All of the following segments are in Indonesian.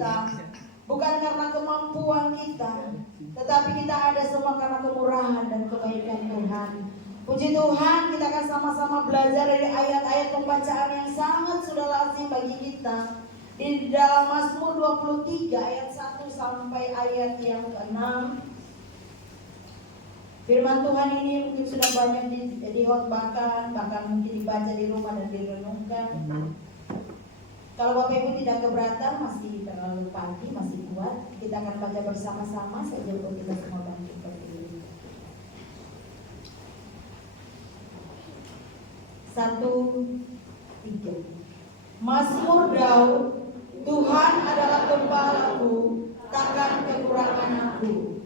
kita, bukan karena kemampuan kita, tetapi kita ada semua karena kemurahan dan kebaikan Tuhan. Puji Tuhan, kita akan sama-sama belajar dari ayat-ayat pembacaan yang sangat sudah lazim bagi kita. Di dalam Mazmur 23 ayat 1 sampai ayat yang ke-6. Firman Tuhan ini mungkin sudah banyak dihotbahkan, bahkan mungkin dibaca di rumah dan direnungkan. Kalau Bapak Ibu tidak keberatan, masih terlalu pagi, masih kuat, kita akan baca bersama-sama sambil kita semua bangkit berdiri. 1, 3. Mazmur Daud. Tuhan adalah gembalaku, takkan kekurangan aku.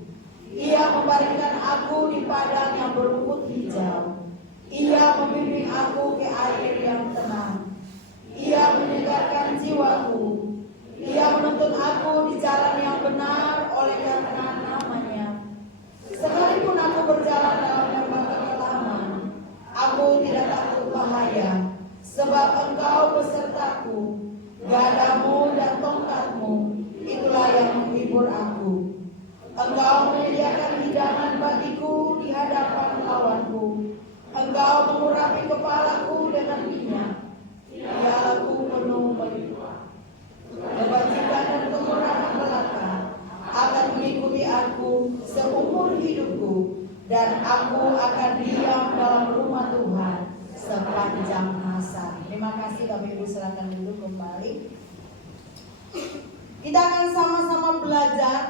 Ia membaringkan aku di padang yang berumput hijau. Ia membimbing aku ke air yang tenang. Ia menyegarkan jiwaku. Ia menuntun aku di jalan yang benar oleh karena namanya. Sekalipun aku berjalan dalam lembah kekelaman, aku tidak takut bahaya, sebab Engkau besertaku. Gadamu dan tongkatmu, itulah yang menghibur aku. Engkau menyediakan hidangan bagiku di hadapan lawanku. Engkau mengurapi kepalaku dengan minyak. Pialaku penuh melimpah. Kebajikan dan kemurahan belaka akan mengikuti aku seumur hidupku, dan aku akan diam dalam rumah Tuhan sepanjang masa. Terima kasih Bapak Ibu, silakan duduk kembali. Kita akan sama-sama belajar.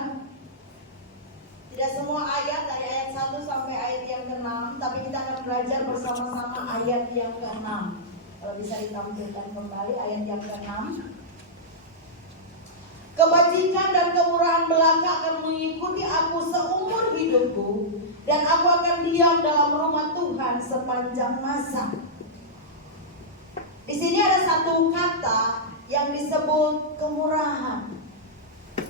Tidak semua ayat dari ayat 1 sampai ayat yang ke-6, tapi kita akan belajar bersama-sama ayat yang ke-6. Kalau bisa ditampilkan kembali ayat yang ke-6. Kebajikan dan kemurahan belaka akan mengikuti aku seumur hidupku, dan aku akan diam dalam rumah Tuhan sepanjang masa. Di sini ada satu kata yang disebut kemurahan.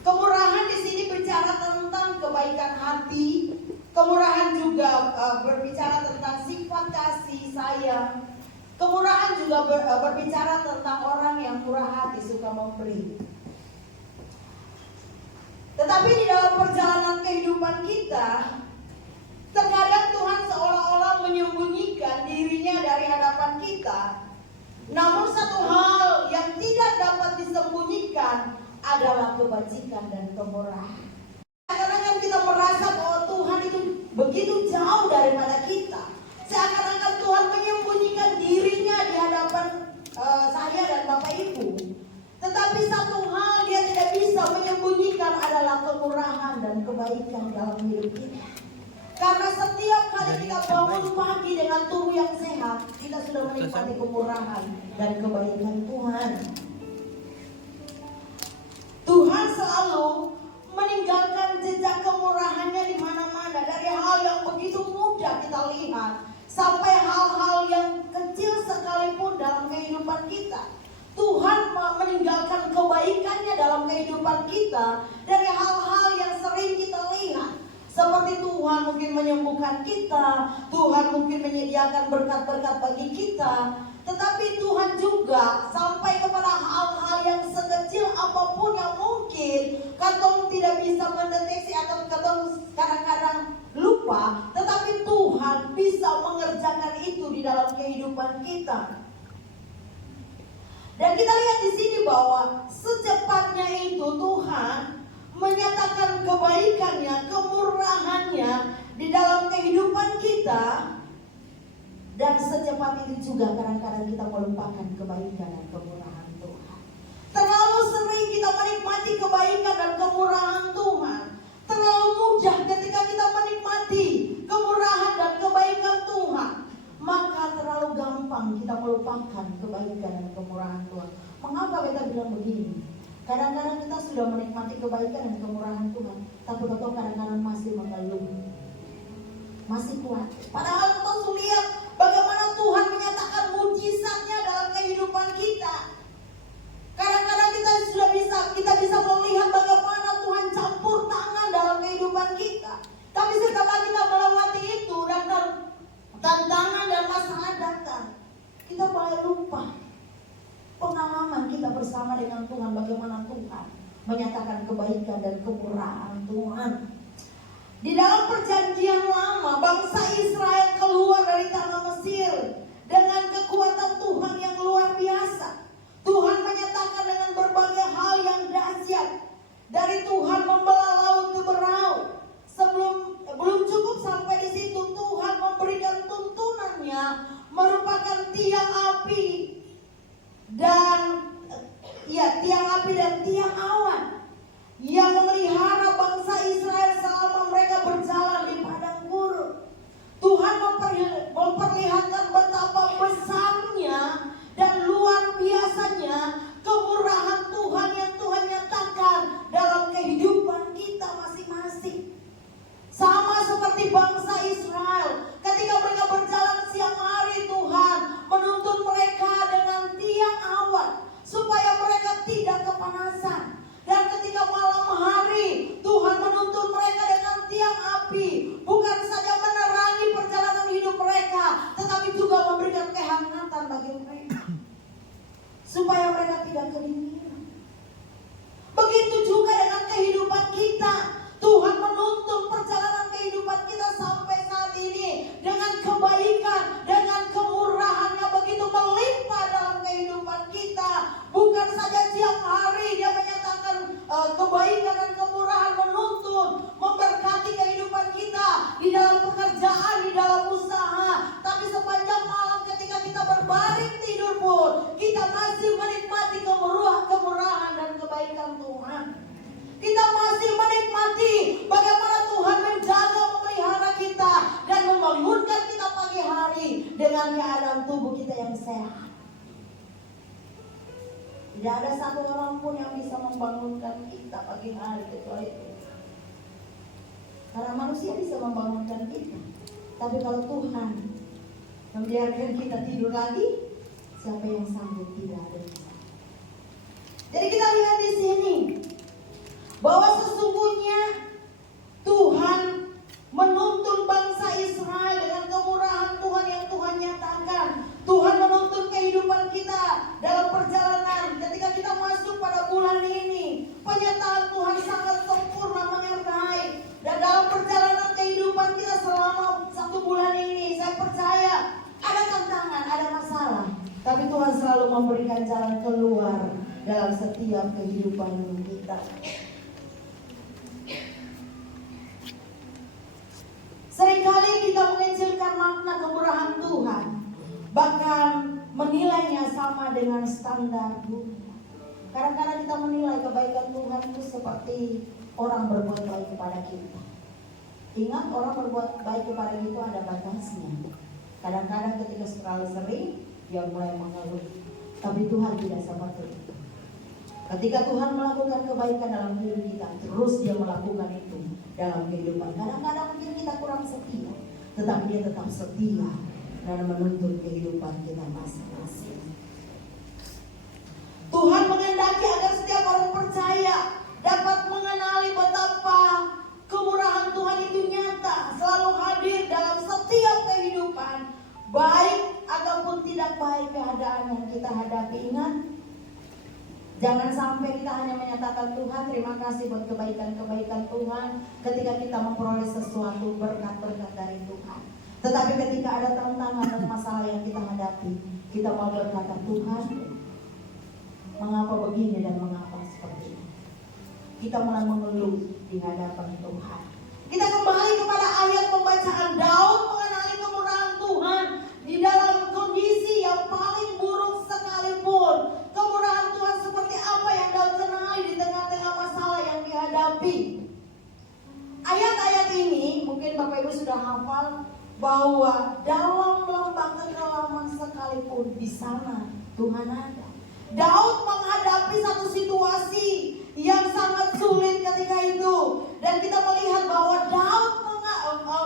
Kemurahan di sini bicara tentang kebaikan hati. Kemurahan juga berbicara tentang sifat kasih sayang. Kemurahan juga berbicara tentang orang yang murah hati, suka memberi. Tetapi di dalam perjalanan kehidupan kita, terkadang Tuhan seolah-olah menyembunyikan dirinya dari hadapan kita. Namun satu hal yang tidak dapat disembunyikan adalah kebajikan dan kemurahan. Kadang-kadang kita merasa bahwa Tuhan itu begitu jauh daripada kita. Seakan-akan Tuhan menyembunyikan dirinya di hadapan saya dan Bapak Ibu. Tetapi satu hal Dia tidak bisa menyembunyikan adalah kemurahan dan kebaikan dalam hidup kita. Karena setiap kali kita bangun pagi dengan tubuh yang sehat, kita sudah menikmati kemurahan dan kebaikan Tuhan. Tuhan selalu meninggalkan jejak kemurahannya di mana-mana, dari hal yang begitu mudah kita lihat sampai hal-hal yang kecil sekalipun dalam kehidupan kita. Tuhan meninggalkan kebaikannya dalam kehidupan kita dari hal-hal yang sering kita lihat. Seperti Tuhan mungkin menyembuhkan kita, Tuhan mungkin menyediakan berkat-berkat bagi kita. Tetapi Tuhan juga sampai kepada hal-hal yang sekecil apapun yang mungkin katong tidak bisa mendeteksi atau katong kadang-kadang lupa. Tetapi Tuhan bisa mengerjakan itu di dalam kehidupan kita. Dan kita lihat di sini bahwa secepatnya itu Tuhan menyatakan kebaikannya, kemurahannya di dalam kehidupan kita. Dan secepat itu juga kadang-kadang kita melupakan kebaikan dan kemurahan Tuhan. Terlalu sering kita menikmati kebaikan dan kemurahan Tuhan. Terlalu mudah ketika kita menikmati kemurahan dan kebaikan Tuhan, maka terlalu gampang kita melupakan kebaikan dan kemurahan Tuhan. Mengapa kita bilang begini? Kadang-kadang kita sudah menikmati kebaikan dan kemurahan Tuhan, tapi kita kadang-kadang masih mengeluh, masih kuat. Padahal kita sudah lihat bagaimana Tuhan menyatakan mujizatnya dalam kehidupan kita. Kadang-kadang kita bisa melihat bagaimana Tuhan campur tangan dalam kehidupan kita. Tapi setelah kita melewati itu dan tantangan dan masalah datang, kita mulai lupa pengalaman kita bersama dengan Tuhan, bagaimana Tuhan menyatakan kebaikan dan kemurahan Tuhan. Di dalam perjanjian lama, bangsa Israel keluar dari tanah Mesir dengan kekuatan Tuhan yang luar biasa. Tuhan menyatakan dengan berbagai hal yang dahsyat. Dari Tuhan membelah laut ke berau. Belum cukup sampai di situ, Tuhan memberikan tuntunannya merupakan tiang api dan tiang awan yang memelihara bangsa Israel selama mereka berjalan di padang gurun. Tuhan memperlihatkan betapa besarnya dan luar biasanya kemurahan Tuhan yang Tuhan nyatakan dalam kehidupan kita masing-masing. Sama seperti bangsa Israel, ketika mereka berjalan siang hari, Tuhan menuntun mereka dengan tiang awan supaya mereka tidak kepanasan. Dan ketika malam hari, Tuhan menuntun mereka dengan tiang api, bukan saja menerangi perjalanan hidup mereka, tetapi juga memberikan kehangatan bagi mereka, supaya mereka tidak kedinginan. Begitu juga dengan kehidupan kita. Tuhan menuntun perjalanan kehidupan kita sampai saat ini dengan kebaikan, dengan kemurahannya begitu melimpah dalam kehidupan kita. Bukan saja siang hari Dia menyatakan kebaikan dan kemurahan, menuntun, memberkati kehidupan kita di dalam pekerjaan, di dalam usaha. Tapi sepanjang malam ketika kita berbaring tidur pun, kita masih menikmati kemurahan dan kebaikan Tuhan. Kita masih menikmati bagaimana Tuhan menjaga, memelihara kita dan membangunkan kita pagi hari dengan keadaan tubuh kita yang sehat. Tidak ada satu orang pun yang bisa membangunkan kita pagi hari kecuali Tuhan. Karena manusia bisa membangunkan kita, tapi kalau Tuhan membiarkan kita tidur lagi, siapa yang sanggup? Tidak ada. Jadi kita lihat di sini bahwa sesungguhnya Tuhan menuntun bangsa Israel dengan kemurahan Tuhan yang Tuhan nyatakan. Tuhan menuntun kehidupan kita dalam perjalanan ketika kita masuk pada bulan ini. Penyataan Tuhan sangat sempurna menyertai. Dan dalam perjalanan kehidupan kita selama 1 bulan ini, saya percaya ada tantangan, ada masalah, tapi Tuhan selalu memberikan jalan keluar dalam setiap kehidupan kita. Seringkali kita mengecilkan makna kemurahan Tuhan, bahkan menilainya sama dengan standar dunia. Kadang-kadang kita menilai kebaikan Tuhan itu seperti orang berbuat baik kepada kita. Ingat, orang berbuat baik kepada kita ada batasnya. Kadang-kadang ketika terlalu sering, dia mulai mengeluh. Tapi Tuhan tidak seperti itu. Ketika Tuhan melakukan kebaikan dalam hidup kita, terus Dia melakukan itu dalam kehidupan. Kadang-kadang mungkin kita kurang setia, tetapi Dia tetap setia dan menuntun kehidupan kita masing-masing. Tuhan menghendaki agar setiap orang percaya dapat mengenali betapa kemurahan Tuhan itu nyata, selalu hadir dalam setiap kehidupan, baik ataupun tidak baik keadaan yang kita hadapi. Ingat, jangan sampai kita hanya menyatakan Tuhan terima kasih buat kebaikan-kebaikan Tuhan ketika kita memperoleh sesuatu berkat-berkat dari Tuhan. Tetapi ketika ada tantangan dan masalah yang kita hadapi, kita mau berkata, Tuhan, mengapa begini dan mengapa seperti ini? Kita mulai mengeluh di hadapan Tuhan. Kita kembali kepada ayat pembacaan. Daud mengenali kemurahan Tuhan di dalam kondisi yang paling buruk sekalipun. Kemurahan Tuhan seperti apa yang Daud kenali di tengah-tengah masalah yang dihadapi. Ayat-ayat ini mungkin Bapak Ibu sudah hafal, bahwa dalam lembah kekelaman sekalipun di sana Tuhan ada. Daud menghadapi satu situasi yang sangat sulit ketika itu, dan kita melihat bahwa Daud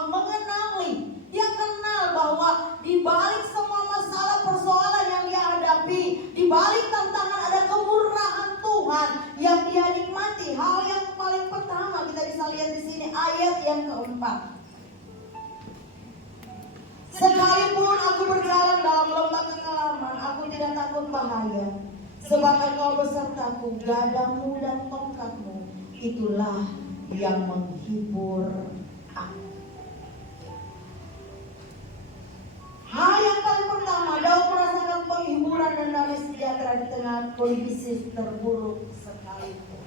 mengenali, dia kenal bahwa di balik semua masalah persoalan yang dia hadapi, di balik tantangan ada kemurahan Tuhan yang dia nikmati. Hal yang paling pertama kita bisa lihat di sini ayat yang keempat. Sekalipun aku berjalan dalam lembah kekelaman, aku tidak takut bahaya, Sebab engkau besertaku, gadamu dan tongkatmu, itulah yang menghibur aku. Hal yang paling pertama, Daud merasakan penghiburan dan damai sejahtera di tengah kondisi terburuk sekalipun.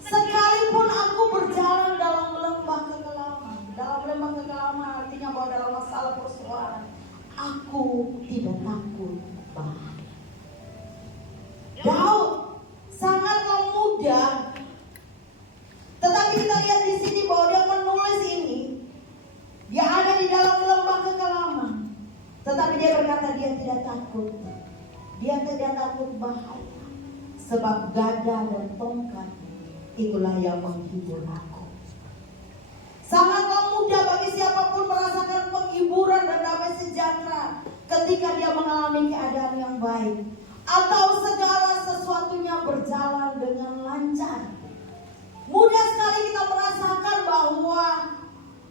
Sekalipun aku berjalan dalam lembah kekelaman. Dalam lembah kekelaman artinya bahwa dalam masalah persoalan, aku tidak takut bahaya. Daud sangatlah muda, tetapi kita lihat di sini bahwa dia menulis ini. Dia ada di dalam lembah kekelaman, tetapi dia berkata dia tidak takut. Dia tidak takut bahaya, sebab gada dan tongkat itulah yang menghibur aku. Sangatlah mudah bagi siapapun merasakan penghiburan dan damai sejahtera ketika dia mengalami keadaan yang baik, atau segala sesuatunya berjalan dengan lancar. Mudah sekali kita merasakan bahwa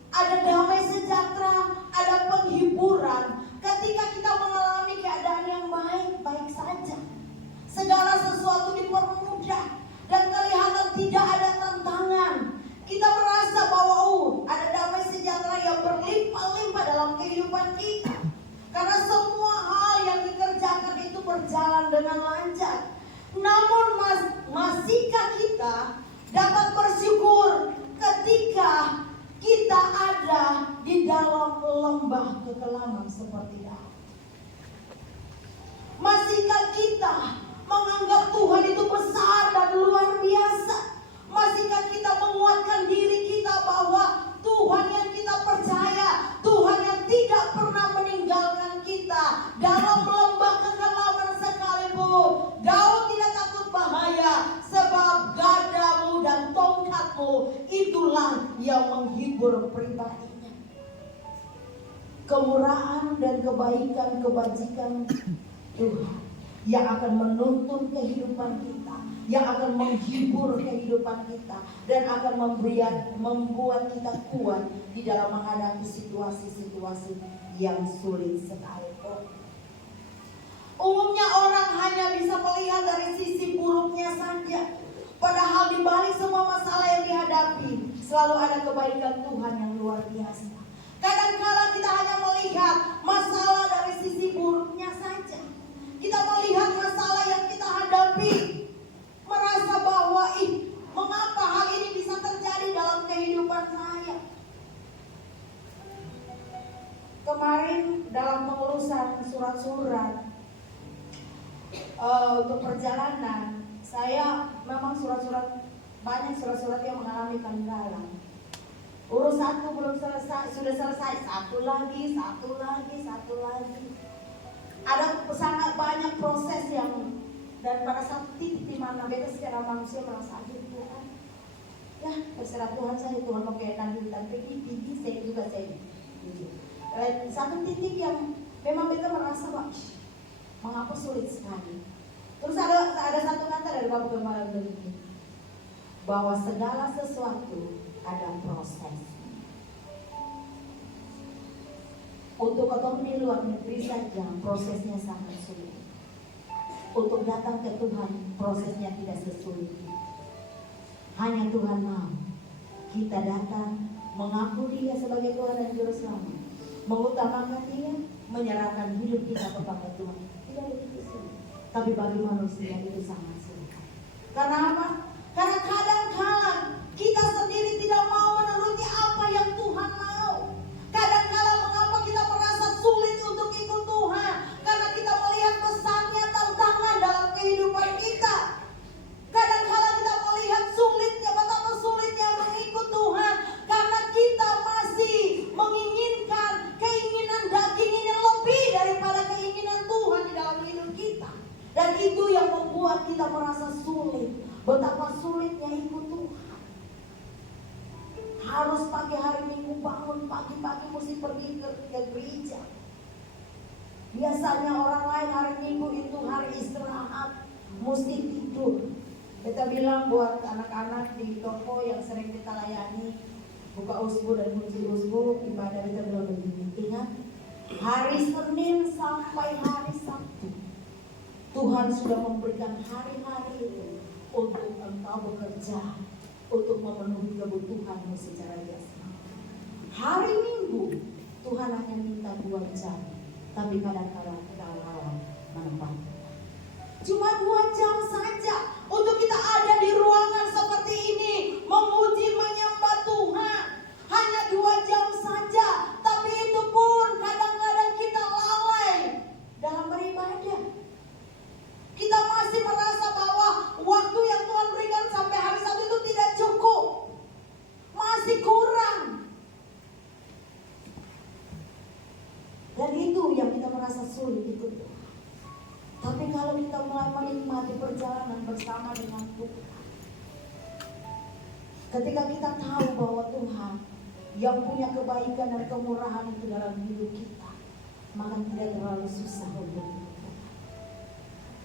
ada damai sejahtera, ada penghiburan ketika kita mengalami keadaan yang baik-baik saja. Segala sesuatu dipermudah dan kelihatan tidak ada tantangan. Kita merasa bahwa ada damai sejahtera yang berlimpah-limpah dalam kehidupan kita. Karena semua hal yang dikerjakan itu berjalan dengan lancar. Namun masihkah kita dapat bersyukur ketika kita ada di dalam lembah kekelaman seperti Daud? Masihkah kita menganggap Tuhan itu besar dan luar biasa? Masihkah kita menguatkan diri kita bahwa Tuhan yang kita percaya, Tuhan yang tidak pernah meninggalkan kita dalam lembah kekelaman sekalipun? Daud tidak takut bahaya, sebab gadamu dan tongkatmu itulah yang menghibur pribadinya. Kemurahan dan kebaikan, kebajikan Tuhan yang akan menuntun kehidupan kita, yang akan menghibur kehidupan kita, dan akan membuat kita kuat di dalam menghadapi situasi-situasi yang sulit sekalipun. Umumnya orang hanya bisa melihat dari sisi buruknya saja, padahal di balik semua masalah yang dihadapi selalu ada kebaikan Tuhan yang luar biasa. Kadang-kala kita hanya melihat masalah dari sisi buruknya saja. Kita melihat masalah yang kita hadapi, merasa bahwa mengapa hal ini bisa terjadi dalam kehidupan saya. Kemarin dalam pengurusan surat-surat untuk perjalanan, saya memang banyak surat-surat yang mengalami kendala. Urus satu belum selesai, sudah selesai, satu lagi. Ada sangat banyak proses yang, dan pada satu titik di mana beta secara manusia merasa Tuhan, ya terserah Tuhan saja, Tuhan mau kaitan dan pergi saya juga saya. Satu titik yang memang beta merasa mengapa sulit sekali. Terus ada satu kata dari Bapak Gembala begini, bahwa segala sesuatu ada proses. Untuk otomi di luar negeri saja prosesnya sangat sulit. Untuk datang ke Tuhan prosesnya tidak sesulit itu. Hanya Tuhan mau kita datang, mengaku Dia sebagai Tuhan dan Juru Selamat, mengutamakan Dia, menyerahkan hidup kita kepada Tuhan. Tidak begitu sulit. Tapi bagi manusia itu sangat sulit. Karena apa? Karena kadang-kala kita sendiri tidak mau menuruti apa yang Tuhan mau. Kadang-kala mengapa kita merasa sulit untuk ikut Tuhan? Karena kita melihat besarnya tantangan dalam kehidupan kita. Kadang-kala kita melihat betapa sulitnya mengikut Tuhan, karena kita masih menginginkan keinginan daging ini lebih daripada keinginan Tuhan di dalam hidup kita. Dan itu yang membuat kita merasa sulit. Betapa sulitnya ikut Tuhan. Harus pagi hari Minggu bangun pagi-pagi mesti pergi ke gereja. Biasanya orang lain hari Minggu itu hari istirahat, mesti tidur. Kita bilang buat anak-anak di toko yang sering kita layani, buka usbu dan kunci usbu, ibadah kita bilang begini, ingat, hari Senin sampai hari Sabtu, Tuhan Tuhan sudah memberikan hari-hari itu untuk engkau bekerja, untuk memenuhi kebutuhanmu secara jasmani. Hari Minggu Tuhan hanya minta 2 jam, tapi kadang-kadang kita lalai menempatkan. Cuma 2 jam saja untuk kita ada di ruangan seperti ini, memuji menyembah Tuhan. Hanya 2 jam saja, tapi itu pun kadang-kadang kita lalai dalam beribadah. Kita masih merasa bahwa waktu yang Tuhan berikan sampai hari Sabtu itu tidak cukup, masih kurang. Dan itu yang kita merasa sulit ikut Tuhan. Tapi kalau kita mulai menikmati perjalanan bersama dengan Tuhan, ketika kita tahu bahwa Tuhan yang punya kebaikan dan kemurahan itu dalam hidup kita, maka tidak terlalu susah untuk hidup Tuhan.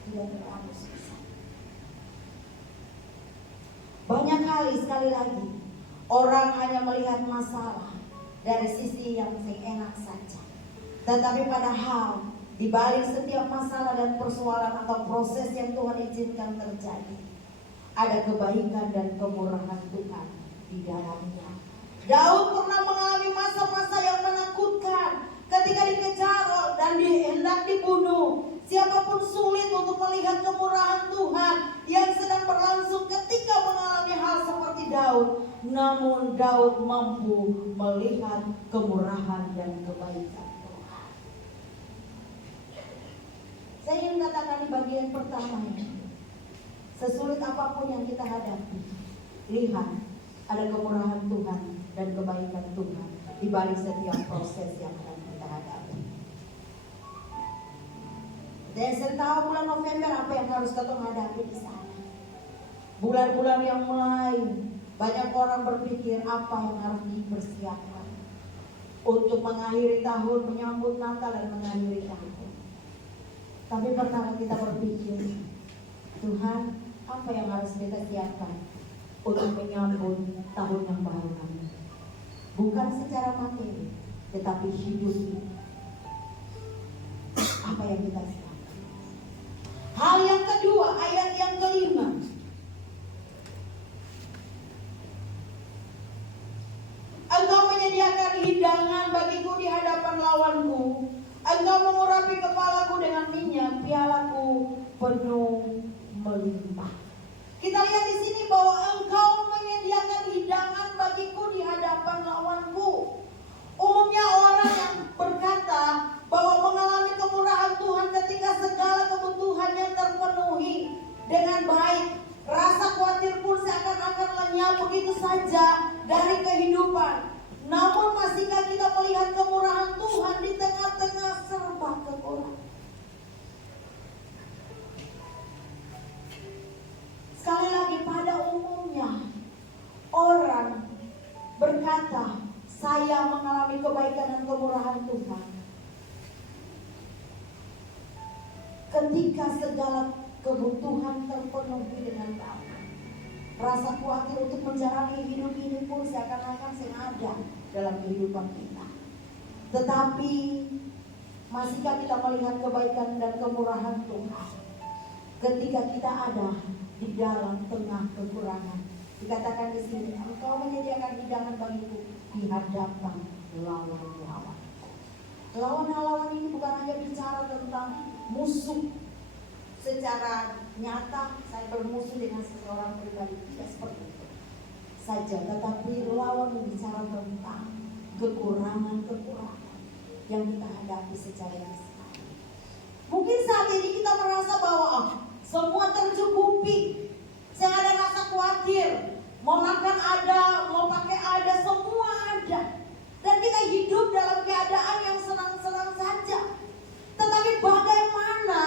Tidak terlalu susah. Banyak kali, sekali lagi, orang hanya melihat masalah dari sisi yang enak saja. Tetapi padahal di balik setiap masalah dan persoalan atau proses yang Tuhan izinkan terjadi, ada kebaikan dan kemurahan Tuhan di dalamnya. Daud pernah mengalami masa-masa yang menakutkan ketika dikejar dan hendak dibunuh. Siapapun sulit untuk melihat kemurahan Tuhan yang sedang berlangsung ketika mengalami hal seperti Daud. Namun Daud mampu melihat kemurahan dan kebaikan Tuhan. Saya ingin katakan di bagian pertama ini, sesulit apapun yang kita hadapi, lihat ada kemurahan Tuhan dan kebaikan Tuhan di balik setiap proses yang akan kita hadapi. Dan saya tahu bulan November apa yang harus kita hadapi di sana. Bulan-bulan yang mulai banyak orang berpikir apa yang harus dipersiapkan untuk mengakhiri tahun, menyambut Natal dan mengakhiri tahun. Tapi pertama kita berpikir, Tuhan, apa yang harus kita siapkan untuk menyambut tahun yang baru kami? Bukan secara materi, tetapi hidup ini. Apa yang kita siapkan? Hal yang kedua, ayat yang kelima. Engkau menyediakan hidangan bagiku di hadapan lawanku. Engkau mengurapi kepalaku dengan minyak, pialaku penuh melimpah. Kita lihat di sini bahwa engkau menyediakan hidangan bagiku di hadapan lawanku. Umumnya orang yang berkata bahwa mengalami kemurahan Tuhan ketika segala kebutuhannya terpenuhi dengan baik. Rasa khawatir pun seakan-akan lenyap begitu saja dari kehidupan. Namun masihkah kita melihat kemurahan Tuhan di tengah-tengah serba kekurangan? Sekali lagi, pada umumnya orang berkata, saya mengalami kebaikan dan kemurahan Tuhan ketika segala kebutuhan terpenuhi dengan baik. Rasa khawatir untuk menjalani hidup ini pun seakan-akan sengaja dalam kehidupan kita. Tetapi masihkah kita melihat kebaikan dan kemurahan Tuhan ketika kita ada di dalam tengah kekurangan? Dikatakan di sini, engkau menyediakan hidangan bagiku di hadapan lawan-lawan. Lawan-lawan ini bukan hanya bicara tentang musuh secara nyata, saya bermusuh dengan seseorang pribadi, tidak seperti itu saja, tetapi lawan bicara tentang kekurangan-kekurangan yang kita hadapi secara nyata. Mungkin saat ini kita merasa bahwa semua tercukupi, saya ada rasa khawatir, mau makan ada, mau pakai ada, semua ada, dan kita hidup dalam keadaan yang senang-senang saja. Tetapi bagaimana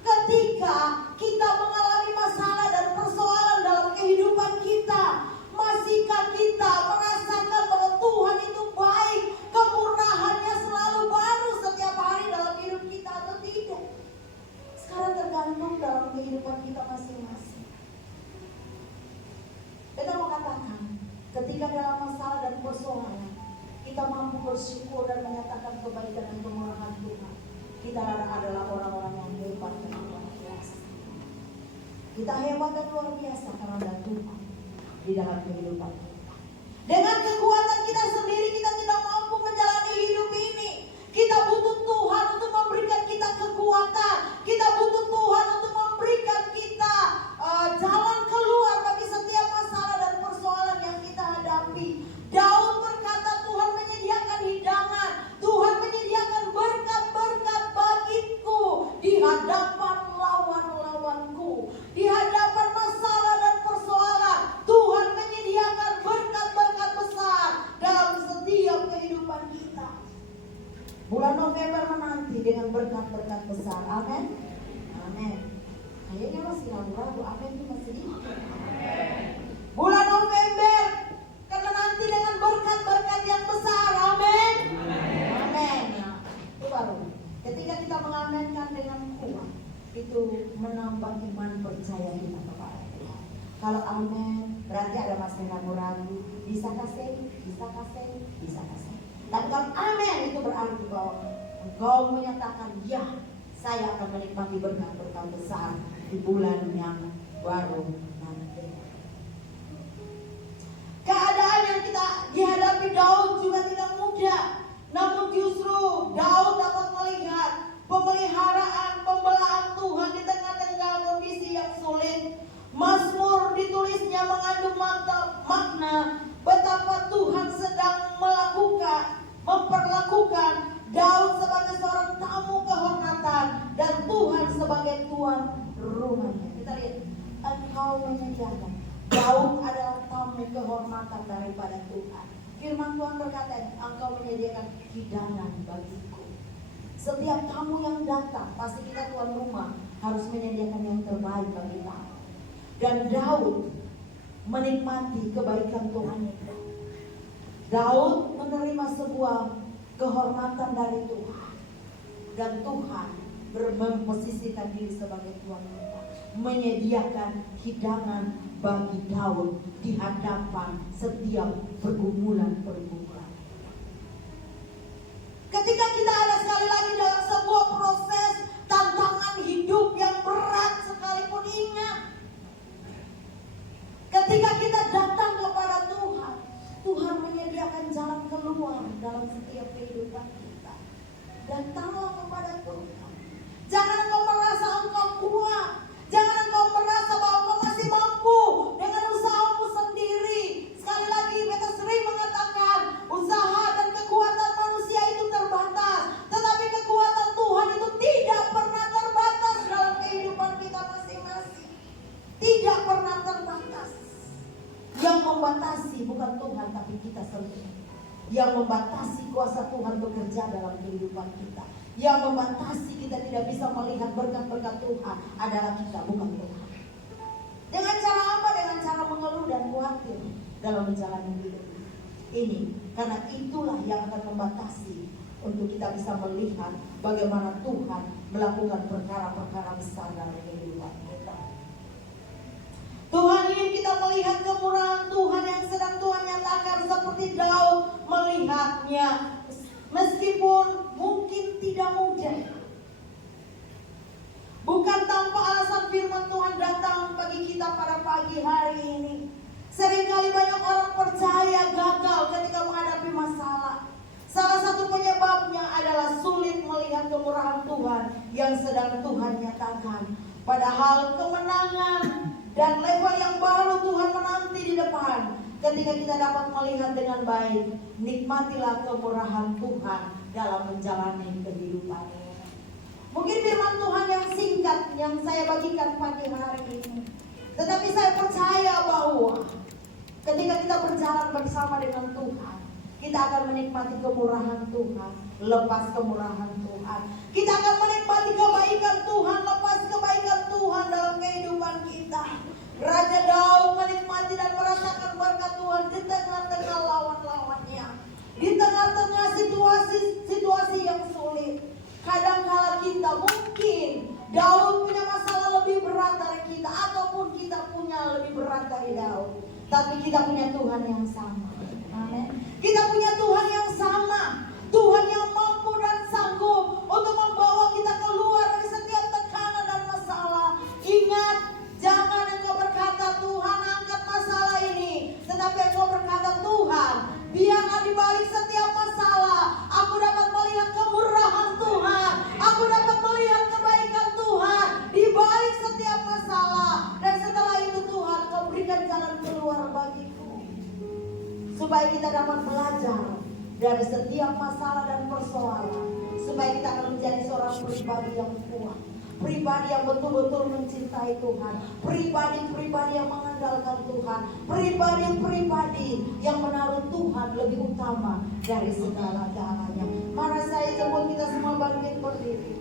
ketika kita mengalami masalah dan persoalan dalam kehidupan kita? Masihkah kita merasakan bahwa Tuhan itu baik, kemurahannya selalu baru setiap hari dalam hidup kita atau tidak? Sekarang tergantung dalam kehidupan kita masing-masing. Kita mau katakan, ketika dalam masalah dan persoalan kita mampu bersyukur dan menyatakan kebaikan dan kemurahan Tuhan, kita adalah orang-orang yang hebat dan luar biasa. Kita hebat dan luar biasa karena ada Tuhan di dalam kehidupan kita. Dengan kekuatan kita sendiri kita tidak mampu menjalani hidup ini. Kita butuh Tuhan untuk memberikan kita kekuatan. Kita butuh Tuhan untuk memberikan kita jalan keluar bagi setiap masalah dan persoalan yang kita hadapi. Daud berkata, Tuhan menyediakan hidangan, Tuhan menyediakan berkat-berkat bagiku di hadapan lawan-lawanku, di hadapan masalah dan persoalan. Tuhan menyediakan berkat-berkat besar dalam setiap kehidupan kita. Bulan November menanti dengan berkat-berkat besar. Amin. Amin. Kayaknya masih ragu-ragu. Amin itu masih di. Bulan November kan menanti dengan berkat-berkat yang besar. Amin. Amin. Nah, itu baru. Ketika kita mengamenkan dengan kuat, itu menambah iman percaya kita kepada Tuhan. Kalau amin, berarti ada masih ragu-ragu. Bisa kasih. Tapi kalau amin itu berarti bahwa engkau menyatakan, ya, saya akan menikmati berkat-berkat besar di bulan yang baru nanti. Keadaan yang kita dihadapi Daud juga tidak mudah. Namun justru Daud dapat melihat pemeliharaan, pembelaan Tuhan di tengah-tengah kondisi yang sulit. Mazmur ditulisnya mengandung makna betapa Tuhan sedang memperlakukan Daud sebagai seorang tamu kehormatan dan Tuhan sebagai tuan rumahnya. Kita lihat, engkau menyediakan. Daud adalah tamu kehormatan daripada Tuhan. Firman Tuhan berkata, engkau menyediakan hidangan bagiku. Setiap tamu yang datang, pasti kita tuan rumah harus menyediakan yang terbaik bagi tamu. Dan Daud menikmati kebaikan Tuhan itu. Daud menerima sebuah kehormatan dari Tuhan. Dan Tuhan memposisikan diri sebagai tuan rumah, menyediakan hidangan bagi Daud di hadapan setiap pergumulan-pergumulan. Ketika kita ada sekali lagi dalam sebuah proses tantangan hidup yang berat sekalipun, ingat, ketika kita datang kepada Tuhan, Tuhan menyediakan jalan keluar dalam setiap kehidupan kita. Datanglah kepada Tuhan. Jangan engkau merasa engkau kuat. Jangan engkau merasa bahwa engkau masih mampu dengan usahamu sendiri. Sekali lagi, kita sering mengatakan usaha dan kekuatan manusia itu terbatas. Tetapi kekuatan Tuhan itu tidak pernah terbatas dalam kehidupan kita masing-masing. Tidak pernah terbatas. Yang membatasi bukan Tuhan, tapi kita sendiri. Yang membatasi kuasa Tuhan bekerja dalam kehidupan kita. Yang membatasi kita tidak bisa melihat berkat-berkat Tuhan adalah kita, bukan Tuhan. Dengan cara apa? Dengan cara mengeluh dan khawatir dalam menjalani hidup ini. Karena itulah yang akan membatasi untuk kita bisa melihat bagaimana Tuhan melakukan perkara-perkara besar dalam kehidupan kita. Tuhan ingin kita melihat kemurahan Tuhan yang sedang Tuhan nyatakan seperti Daud melihatnya. Meskipun mungkin tidak mudah. Bukan tanpa alasan firman Tuhan datang bagi kita pada pagi hari ini. Seringkali banyak orang percaya gagal ketika menghadapi masalah. Salah satu penyebabnya adalah sulit melihat kemurahan Tuhan yang sedang Tuhan nyatakan. Padahal kemenangan dan level yang baru Tuhan menanti di depan. Ketika kita dapat melihat dengan baik, nikmatilah kemurahan Tuhan dalam menjalani kehidupan. Mungkin firman Tuhan yang singkat yang saya bagikan pagi hari ini. Tetapi saya percaya bahwa ketika kita berjalan bersama dengan Tuhan, kita akan menikmati kemurahan Tuhan, lepas kemurahan Tuhan. Kita akan menikmati kebaikan Tuhan, lepas kebaikan Tuhan dalam kehidupan kita. Raja Daud menikmati dan merasakan berkat Tuhan di tengah-tengah lawan-lawannya. Di tengah-tengah situasi yang sulit. Kadang-kala kita mungkin Daud punya masalah lebih berat dari kita, ataupun kita punya lebih berat dari Daud. Tapi kita punya Tuhan yang sama. Amin. Kita punya Tuhan yang sama. Tuhan yang mampu dan sanggup untuk membawa kita keluar dari setiap tekanan dan masalah. Ingat, jangan supaya kita dapat belajar dari setiap masalah dan persoalan, supaya kita akan menjadi seorang pribadi yang kuat, pribadi yang betul-betul mencintai Tuhan, pribadi-pribadi yang mengandalkan Tuhan, pribadi-pribadi yang menaruh Tuhan lebih utama dari segala-galanya. Mari saya jemput kita semua bangkit berdiri.